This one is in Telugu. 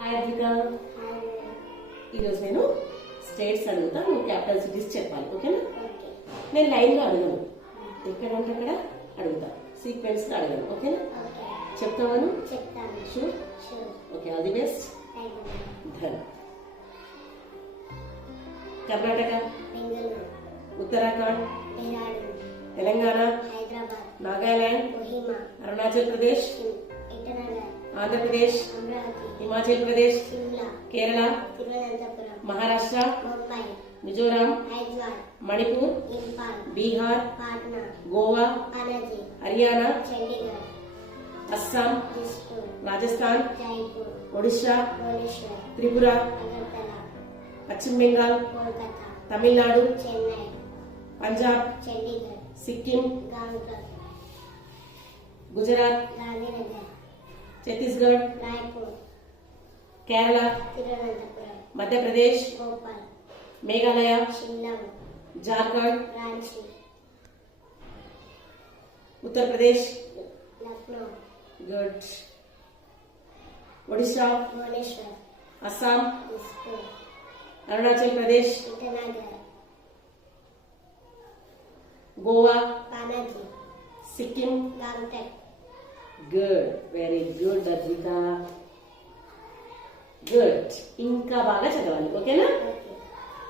హాయ్ అద్విక, ఈరోజు నేను స్టేట్స్ అడుగుతా, నువ్వు క్యాపిటల్ సిటీస్ చెప్పాలి. ఓకేనా? నేను లైన్లో అడగను, ఎక్కడ ఉంటే అక్కడ అడుగుతా, సీక్వెన్స్ గా అడగను. ఓకేనా? చెప్తావా? Sure. Okay, all the best. ధన్. Karnataka, Uttarakhand, Telangana, Nagaland, Arunachal Pradesh, Andhra Pradesh, Himachal Pradesh, Kerala, Maharashtra, Mizoram, Manipur, Bihar, Goa, Haryana, Assam, Rajasthan, Odisha, Tripura, Paschim Bengal, Tamil Nadu, Punjab, Sikkim, Gujarat, Chhattisgarh, Kerala, Madhya Pradesh, Meghalaya, Jharkhand, Uttar Pradesh, good, Odisha, Assam, Arunachal Pradesh, Goa, Sikkim. Good, very good Advika. Good, ఇంకా బాగా చదవాలి. ఓకేనా?